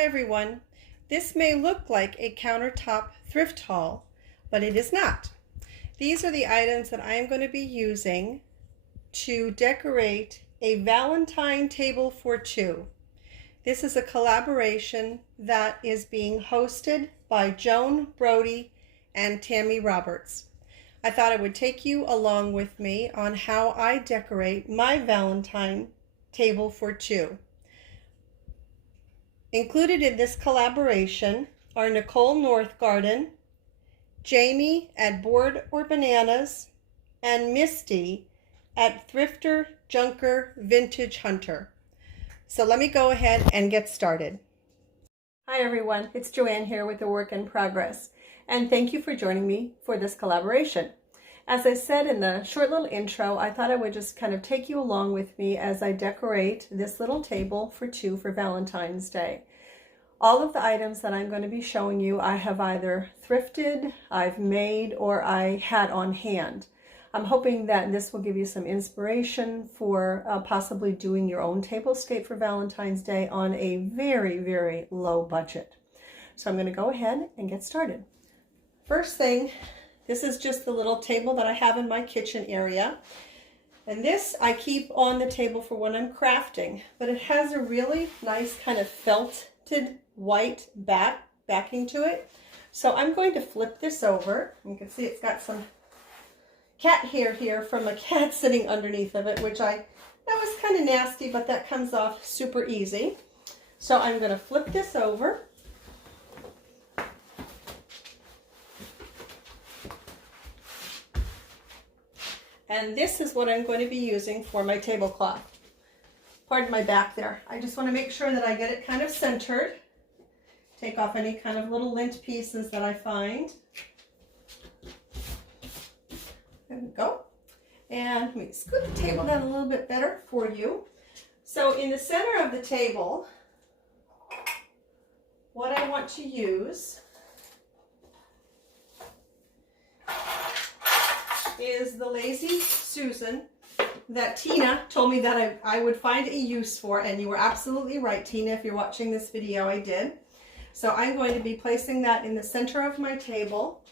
Hi everyone. This may look like a countertop thrift haul, but it is not. These are the items that I am going to be using to decorate a Valentine table for two. This is a collaboration that is being hosted by Joan Brodie and Tammy Roberts. I thought I would take you along with me on how I decorate my Valentine table for two. Included in this collaboration are Nicole Northgarden, Jamie at Board or Bananas, and Misty at Thrifter Junker Vintage Hunter. So let me go ahead and get started. Hi everyone, it's Joanne here with The Work in Progress, and thank you for joining me for this collaboration. As I said in the short little intro, I thought I would just kind of take you along with me as I decorate this little table for two for Valentine's Day. All of the items that I'm going to be showing you, I have either thrifted, I've made, or I had on hand. I'm hoping that this will give you some inspiration for possibly doing your own tablescape for Valentine's Day on a very, very low budget. So I'm going to go ahead and get started. First thing, this is just the little table that I have in my kitchen area. And this I keep on the table for when I'm crafting, but it has a really nice kind of felted white backing to it. So I'm going to flip this over. You can see it's got some cat hair here from a cat sitting underneath of it, that was kind of nasty, but that comes off super easy. So I'm going to flip this over. And this is what I'm going to be using for my tablecloth. Pardon my back there. I just want to make sure that I get it kind of centered. Take off any kind of little lint pieces that I find. There we go. And let me scoot the table down a little bit better for you. So in the center of the table, what I want to use is the Lazy Susan that Tina told me that I would find a use for, and you were absolutely right, Tina. If you're watching this video, I did. So I'm going to be placing that in the center of my table.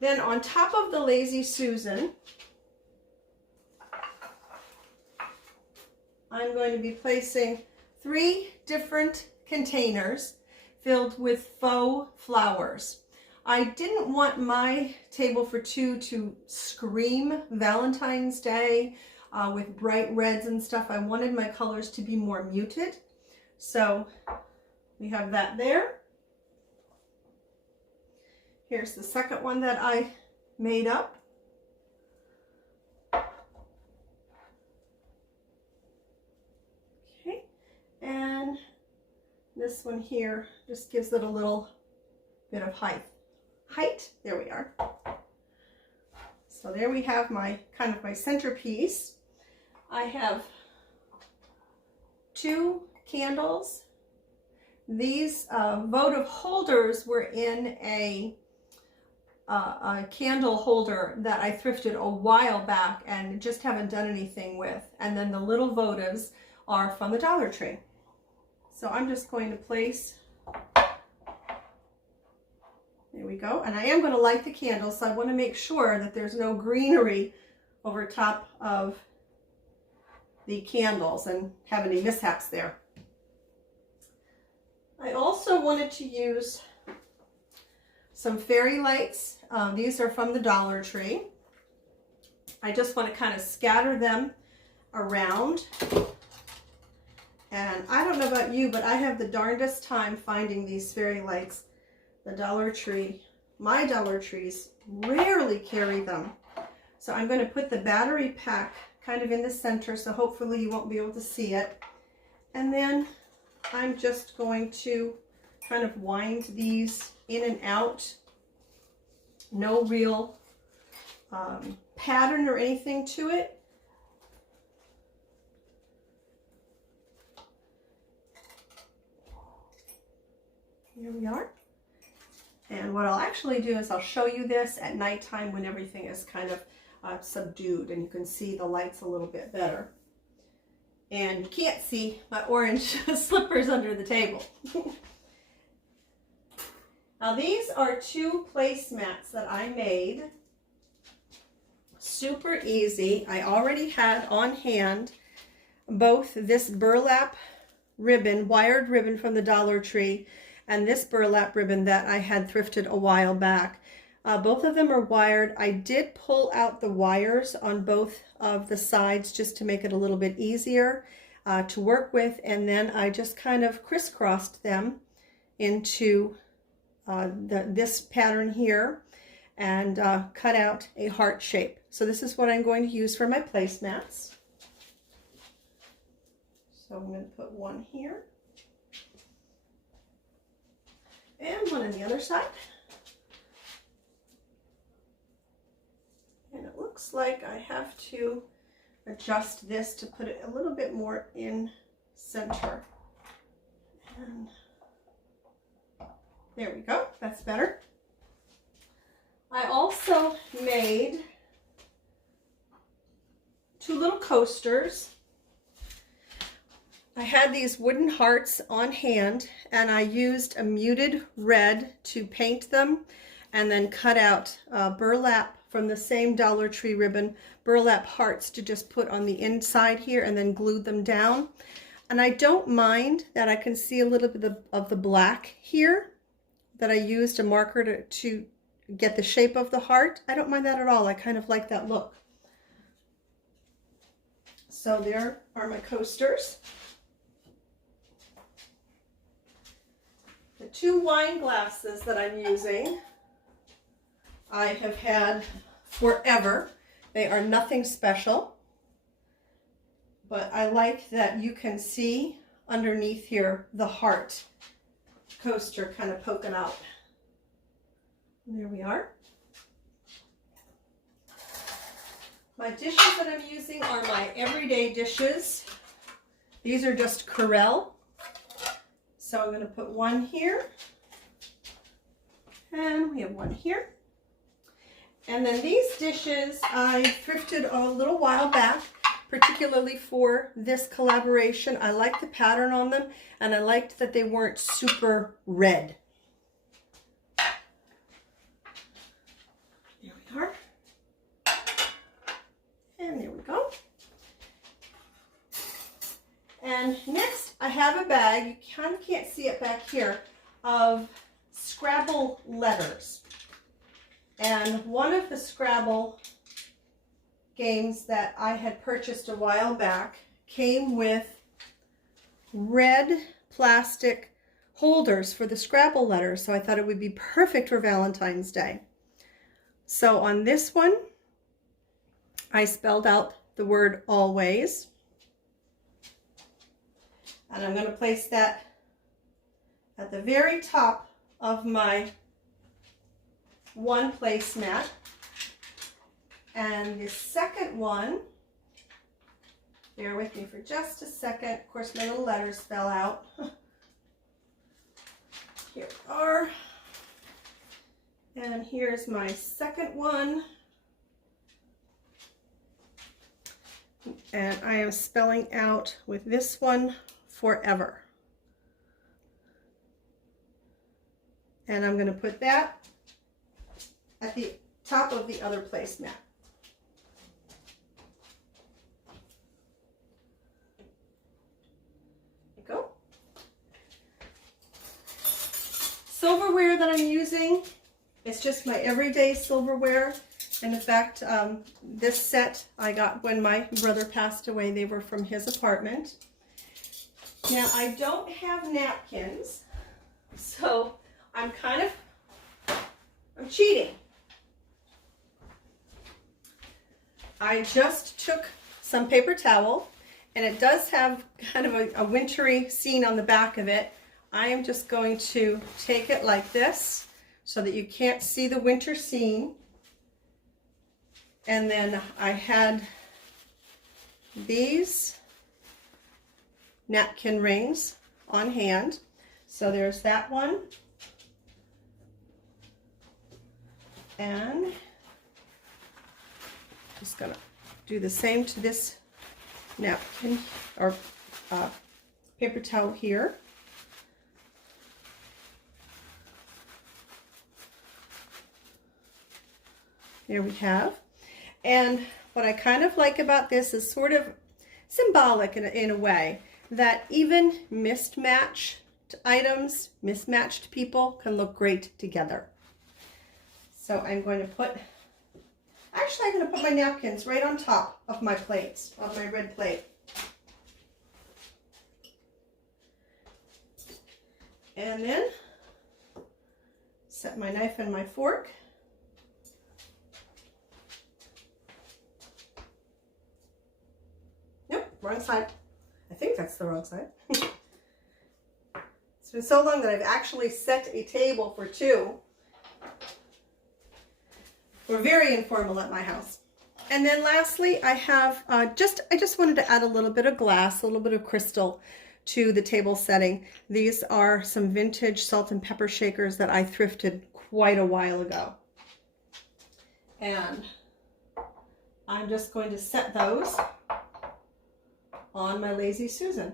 Then on top of the Lazy Susan, I'm going to be placing 3 different containers filled with faux flowers. I didn't want my table for two to scream Valentine's Day with bright reds and stuff. I wanted my colors to be more muted. So we have that there. Here's the second one that I made up. Okay, and this one here just gives it a little bit of height. There we are. So there we have my kind of my centerpiece. I have 2 candles. These votive holders were in a candle holder that I thrifted a while back and just haven't done anything with. And then the little votives are from the Dollar Tree. So I'm just going to place. There we go. And I am going to light the candles, so I want to make sure that there's no greenery over top of the candles and have any mishaps there. I also wanted to use some fairy lights. These are from the Dollar Tree. I just want to kind of scatter them around. And I don't know about you, but I have the darndest time finding these fairy lights. The Dollar Tree, my Dollar Trees rarely carry them. So I'm going to put the battery pack kind of in the center, so hopefully you won't be able to see it. And then I'm just going to kind of wind these in and out. No real pattern or anything to it. Here we are. And what I'll actually do is I'll show you this at nighttime when everything is kind of subdued and you can see the lights a little bit better. And you can't see my orange slippers under the table. Now these are 2 placemats that I made. Super easy. I already had on hand both this burlap ribbon, wired ribbon from the Dollar Tree, and this burlap ribbon that I had thrifted a while back. Both of them are wired. I did pull out the wires on both of the sides just to make it a little bit easier to work with, and then I just kind of crisscrossed them into this pattern here and cut out a heart shape. So this is what I'm going to use for my placemats. So I'm going to put one here and one on the other side. And it looks like I have to adjust this to put it a little bit more in center. And there we go, that's better. I also made 2 little coasters. I had these wooden hearts on hand and I used a muted red to paint them and then cut out burlap from the same Dollar Tree ribbon, burlap hearts to just put on the inside here and then glued them down. And I don't mind that I can see a little bit of the black here that I used a marker to get the shape of the heart. I don't mind that at all. I kind of like that look. So there are my coasters. The 2 wine glasses that I'm using, I have had forever. They are nothing special, but I like that you can see underneath here the heart coaster kind of poking out. And there we are. My dishes that I'm using are my everyday dishes. These are just Corelle. So I'm going to put one here, and we have one here. And then these dishes I thrifted a little while back, particularly for this collaboration. I liked the pattern on them, and I liked that they weren't super red. There we are. And there we go. And next I have a bag, you kind of can't see it back here, of Scrabble letters. And one of the Scrabble games that I had purchased a while back came with red plastic holders for the Scrabble letters, so I thought it would be perfect for Valentine's Day. So on this one, I spelled out the word always. And I'm going to place that at the very top of my one placemat. And the second one, bear with me for just a second. Of course, my little letters fell out. Here we are. And here's my second one. And I am spelling out with this one, forever. And I'm going to put that at the top of the other placemat. Go. Silverware that I'm using is just my everyday silverware. And in fact, this set I got when my brother passed away. They were from his apartment. Now, I don't have napkins, so I'm cheating. I just took some paper towel, and it does have kind of a wintry scene on the back of it. I am just going to take it like this so that you can't see the winter scene. And then I had these napkin rings on hand. So there's that one. And just gonna do the same to this napkin or paper towel here. Here we have. And what I kind of like about this is sort of symbolic in a way that even mismatched items, mismatched people can look great together. So I'm going to put, actually I'm going to put my napkins right on top of my plates, of my red plate. And then set my knife and my fork. Nope, wrong side. I think that's the wrong side. It's been so long that I've actually set a table for two. We're very informal at my house. And then lastly, I have I just wanted to add a little bit of glass, a little bit of crystal to the table setting. These are some vintage salt and pepper shakers that I thrifted quite a while ago. And I'm just going to set those on my Lazy Susan.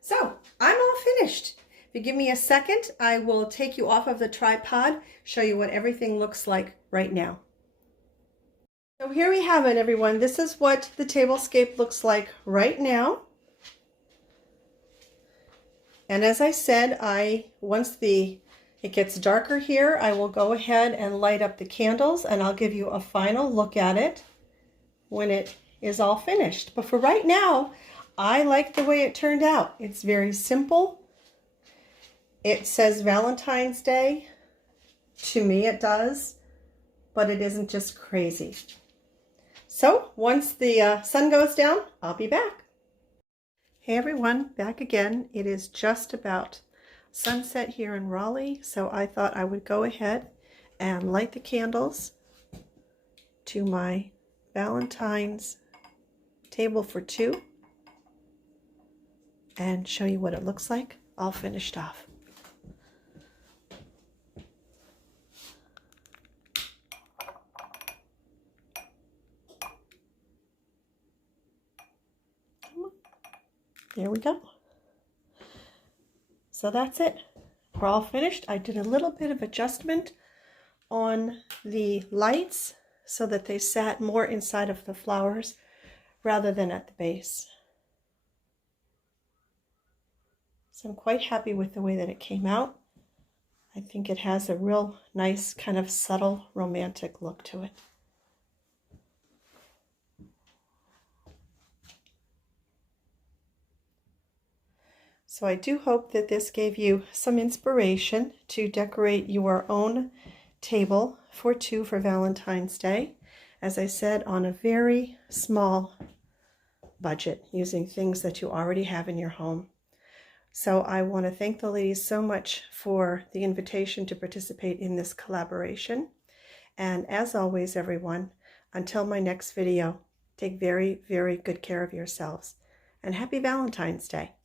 So I'm all finished. If you give me a second, I will take you off of the tripod, show you what everything looks like right now. So here we have it, everyone. This is what the tablescape looks like right now. And as I said, once it gets darker here, I will go ahead and light up the candles, and I'll give you a final look at it when it is all finished. But for right now, I like the way it turned out. It's very simple. It says Valentine's Day. To me it does, but it isn't just crazy. So once the sun goes down, I'll be back. Hey everyone, back again. It is just about sunset here in Raleigh, so I thought I would go ahead and light the candles to my Valentine's table for two and show you what it looks like all finished off. There we go. So that's it. We're all finished. I did a little bit of adjustment on the lights so that they sat more inside of the flowers rather than at the base. So I'm quite happy with the way that it came out. I think it has a real nice kind of subtle romantic look to it. So I do hope that this gave you some inspiration to decorate your own table for two for Valentine's Day. As I said, on a very small budget, using things that you already have in your home. So I want to thank the ladies so much for the invitation to participate in this collaboration. And as always, everyone, until my next video, take very, very good care of yourselves. And happy Valentine's Day.